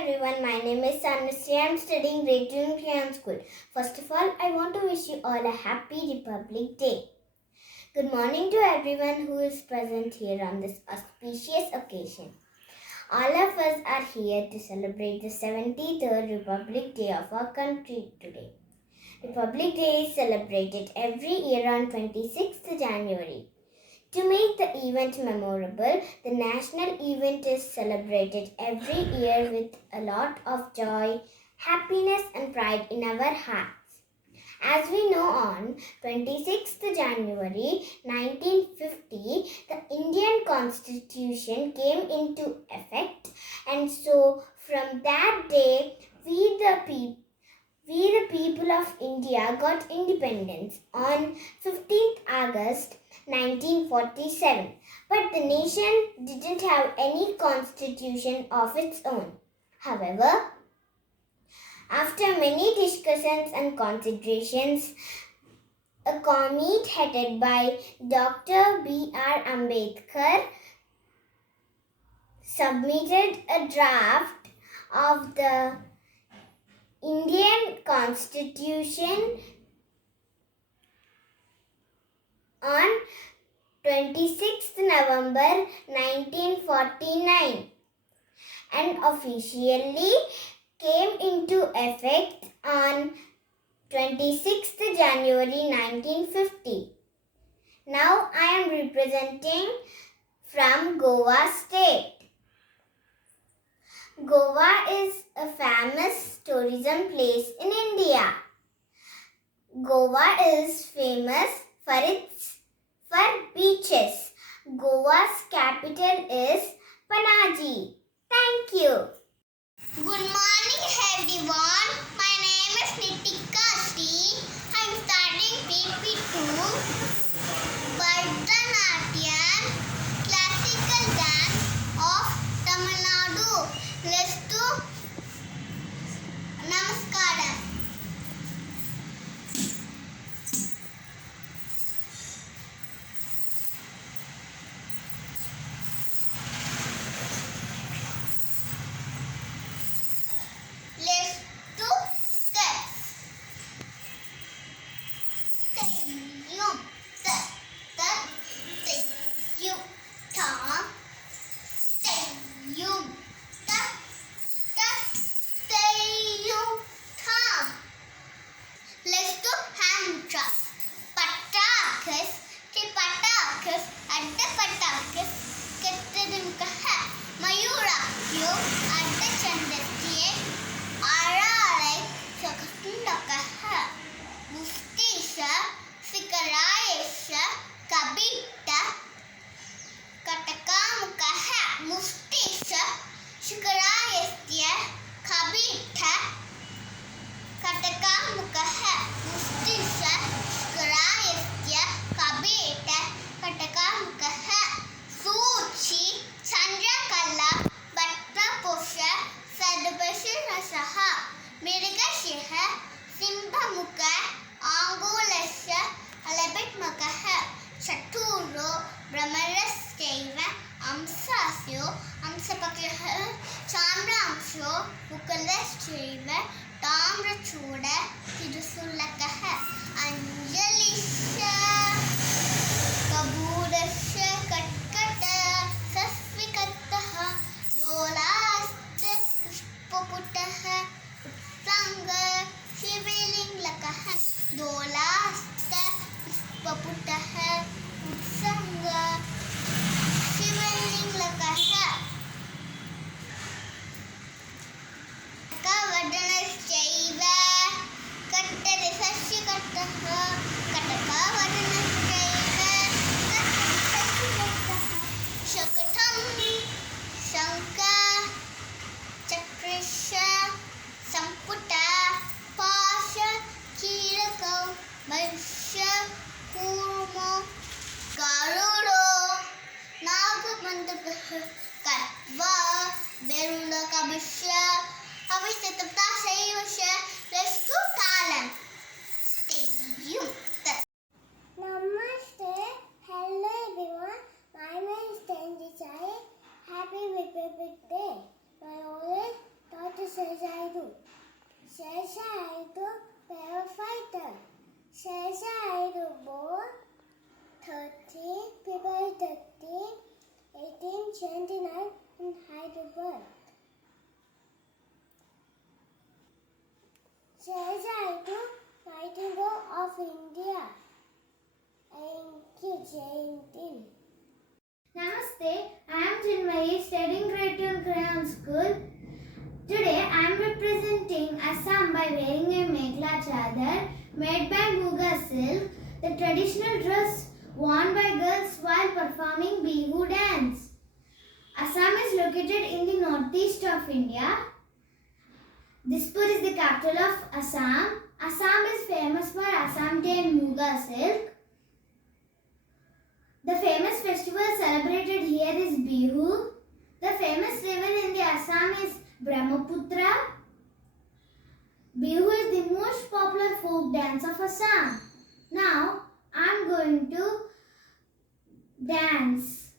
everyone, my name is Sanusri. I am studying grade 2 in Crayons School. First of all, I want to wish you all a happy Republic Day. Good morning to everyone who is present here on this auspicious occasion. All of us are here to celebrate the 73rd Republic Day of our country today. Republic Day is celebrated every year on 26th January. To make the event memorable, the national event is celebrated every year with a lot of joy, happiness and pride in our hearts. As we know, on 26th January 1950, the Indian Constitution came into effect, and so from that day, we the people of India got independence on 15th August 1947. But the nation didn't have any constitution of its own. However, after many discussions and considerations, a committee headed by Dr. B.R. Ambedkar submitted a draft of the Indian Constitution on 26th November 1949 and officially came into effect on 26th January 1950. Now I am representing from Goa state. Goa is a famous tourism place in India. Goa is famous for beaches. Goa's capital is Panaji. Thank you. Good morning everyone. My name is Nitika Sri. I am studying PP2 Bharatanatyam classical dance of Tamil Nadu. Let's do Namaskaram. Let's do steps. Tayyum, tayyum, tam. Tayyum, tayyum, tam. Let's do hand clap. Patakas, tipatakas, adda patakas, kettadimkaha, mayurakyu, adda chandakye. Aralai Sakastundakaha Mustisha Sikarayesha Kabita Katakamukaha Mustisha Sikarayesya Kabita Katakamukaha Mustisha Sikarayesya Kabita Katakamukaha Suchi Chandrakala Bhattapusha Sadabashirasaha Mirgashiha Simbhamuka Angulasha Alabitmakaha Chaturo Brahmarasteva Amsasyo Amsapakaha Chamramsho Ukalasteva Tamrachuda Tirusulakaha Anjalisha Kabudasha Katkata Sasvikataha Dolasta Pushpoputaha Sanga Shiviling Lakaha Dolasta Pushpoputaha Sanga Shiviling Lakaha Kavadanaschaiva Kattari Sashikataha Kataka Vadanaschaiva Kattari Sashikataha Shakatam Shanka Chakrisha Samputa Pasha Kirakau Marsha Kurmo Garudo Nagabandakaha Katva Berula Kabisha Avisatapta Saivasha Let's do Kalam. Tayyum. Namaste. Hello everyone. My name is Tanjai. Happy Republic Day. My always thought शेषा आहे तो firefighter. शेषा आहे तो born 13 February 13, 1829 in Hyderabad. शेषा आहे तो Nightingale of India. Thank you, Jayanti. Namaste, I am Chinmayi, studying grade 2 Crayons School. Today I am representing Assam by wearing a Mekhla Chadar made by Muga silk, the traditional dress worn by girls while performing Bihu dance. Assam is located in the northeast of India. Dispur is the capital of Assam. Assam is famous for Assam Day and Muga silk. The famous festival celebrated here is Bihu. The famous river in the Assam is Brahmaputra. Bihu is the most popular folk dance of Assam. Now, I am going to dance.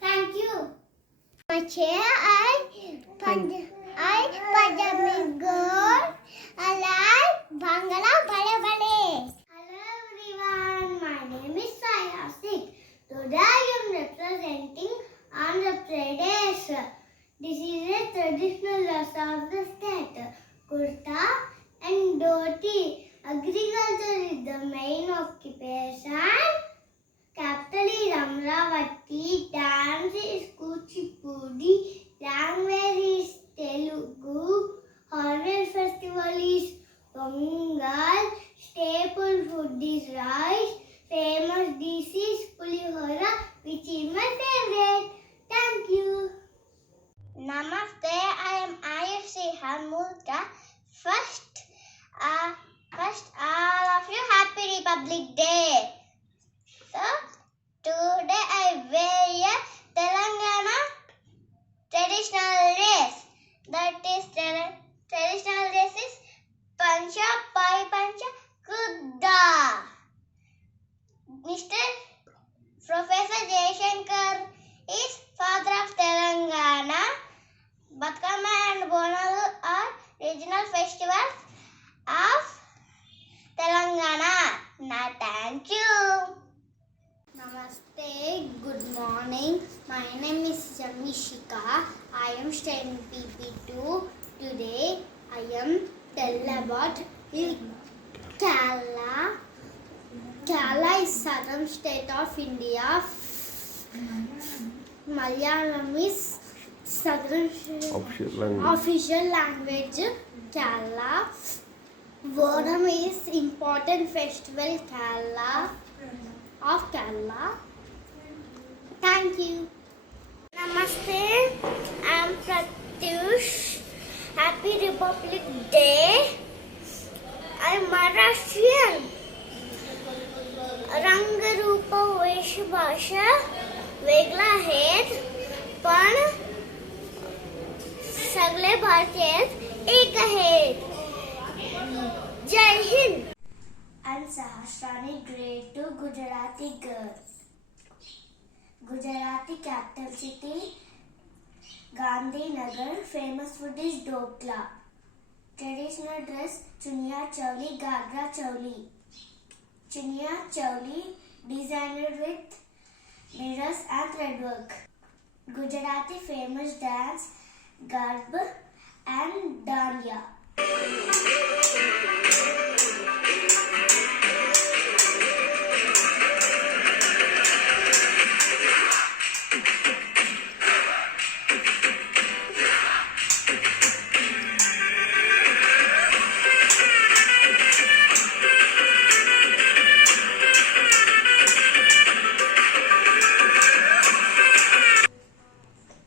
Thank you. Pajami girl. I like Bangala Bale Bale. Hello everyone, my name is Saya Singh. Today I am representing Andhra Pradesh. This is a traditional dress of the state. Kurta and dhoti. Agriculture is the main occupation. Capital is Amravati. Dance is Kuchipudi. Language is Telugu. Harvest festival is Pongal. Staple food is rice. Famous dish is pulihora, which is my favorite. Thank you. Namaste, I am Ayushi Hamulka. First, all of you, Happy Republic Day. So, today I wear a Telangana traditional dress. That is traditional dress is Pancha Pai Pancha Kudda. Mr. Professor Jayashankar is father of Telangana. Batkama and Bonalu are regional festivals of Telangana. Now, thank you. Namaste, good morning. My name is Jamishika. I am studying PP2. Today I am tell about Kerala. Kerala is southern state of India. Malayalam is southern official language. Kerala. Onam is important festival of Kerala. Thank you. Namaste, I am Pratyush. Happy Republic Day. I am Maharashtrian. रंग रूप वेशभाषा वेगळा आहेत पण सगळे भारतीय एक आहेत. Jai Hind. I'm Sahasrani, grade 2, Gujarati girl. Gujarati capital city, Gandhinagar. Famous food is dokla. Traditional dress, chuniya chawli, gagra chawli. Chuniya chawli designed with mirrors and threadwork. Gujarati famous dance, garba and danya.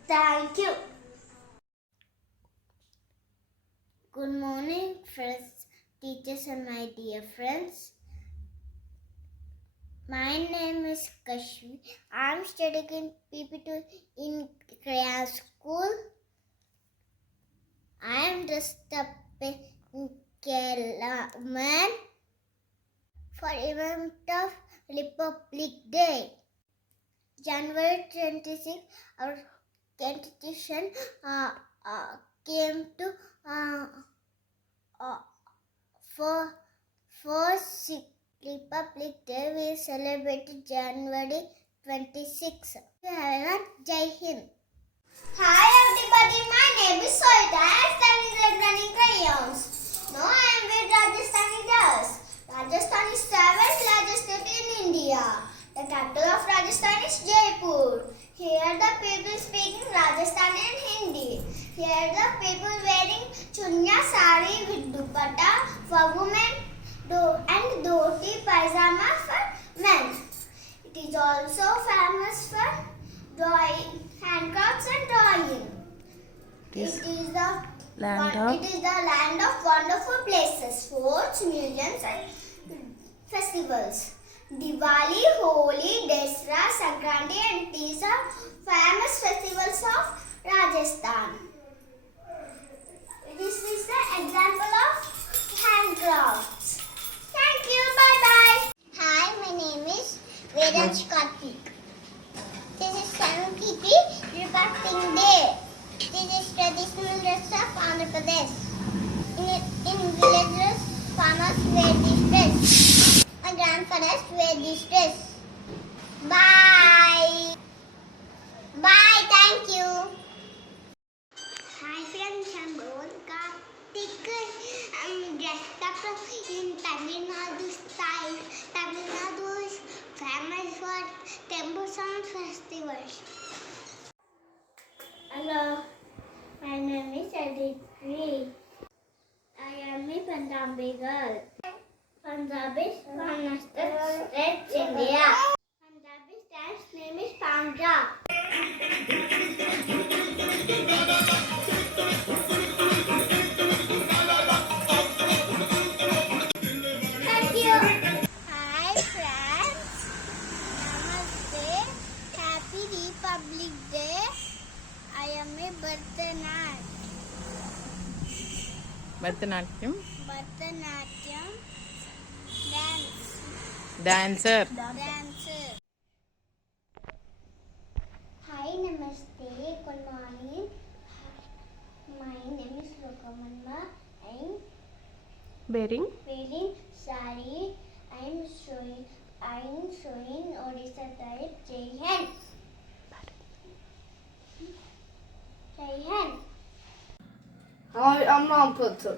Thank you. Good morning, friends, teachers, and my dear friends. My name is Kashvi. I'm studying in PP2 in Crayons school. I am dressed up in Kerala for event of Republic Day. January 26, our constitution came to for Republic Day. We celebrated January 26. Everyone, Jai Hind. Hi everybody, my name is Soita. I am studying running crayons. Now I am with Rajasthani girls. Rajasthan is 7th largest state in India. The capital of Rajasthan is Jaipur. Here the people speaking Rajasthani and Hindi. Here the people wearing chunya sari with dupatta for women and dhoti paisama for men. It is also famous for drawing, handcrafts and drawing. It is the land of wonderful places, forts, museums and festivals. Diwali, Holi, Dasra, Sankranti and these are famous festivals of Rajasthan. This is the example of handcrafts. Thank you. Bye-bye. Hi, my name is Vedansh Karthik. This is 73 Republic Day. This is traditional dress of Andhra Pradesh. In villages, farmers wear this dress. My grandfathers wear this dress. Bye. Bye. Thank you. Hi friends, I'm Bhavan Karthik. I'm dressed up in Tamil Nadu style. Tamil Nadu is famous for temples and festivals. Hello, my name is Aditri. I am a Punjabi girl. Punjab is one of the states in India. Punjabi state's name is Punjab. Thank you. Hi friends. Namaste. Happy Republic Day. I am a Bharatanatyam dancer. Hi, namaste. Good morning. My name is Lokamanma. I'm Bearing wearing sari. I'm showing Odisha type. Jai Hind. Jai Hind. Hi, I'm Rampata.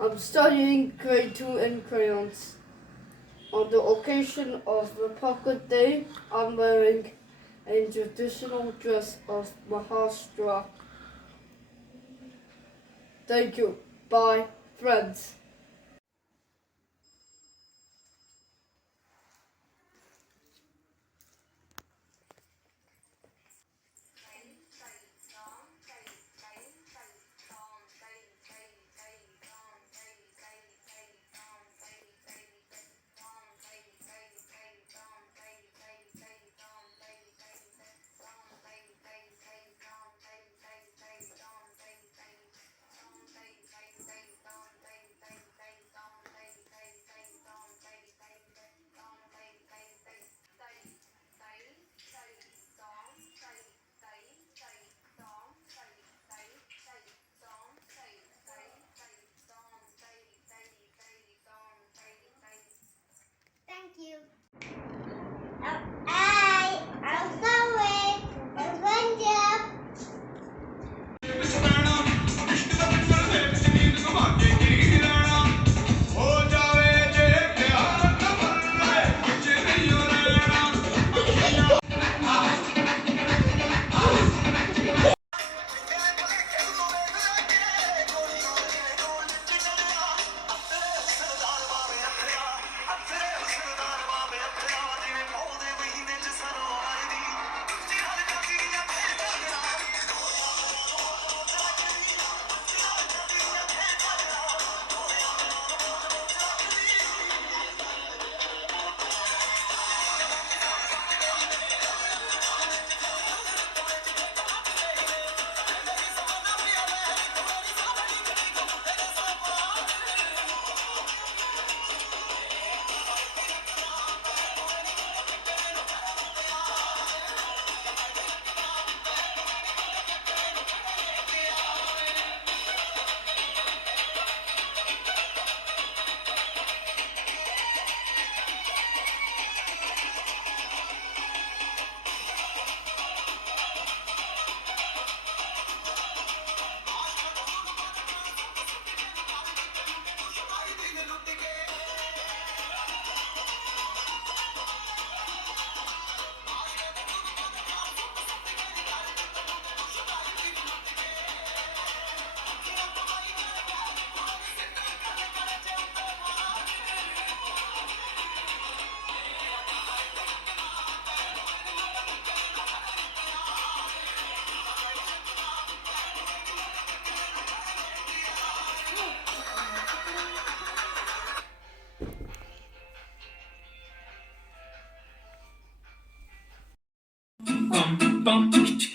I'm studying grade 2 in crayons. On the occasion of Republic Day, I'm wearing a traditional dress of Maharashtra. Thank you. Bye, friends.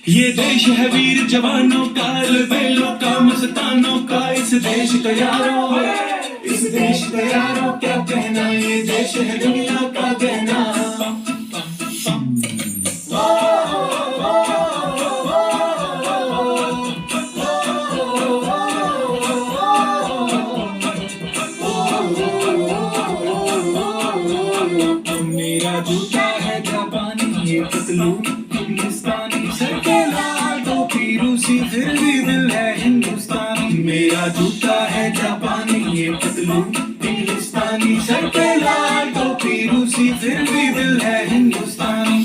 ये देश है वीर जवानों का, बेलों का, मस्तानों का। इस देश का यारो है, इस देश का यारो क्या कहना। ये देश है दुनिया का गहना। मेरा जूता है जापानी, ये पतलून हिंदुस्तानी। सर के लाल टोपी रूसी, फिर भी दिल है हिंदुस्तानी। मेरा जूता है जापानी, ये पतलून हिंदुस्तानी। सर के लाल टोपी रूसी, फिर भी दिल है हिंदुस्तानी।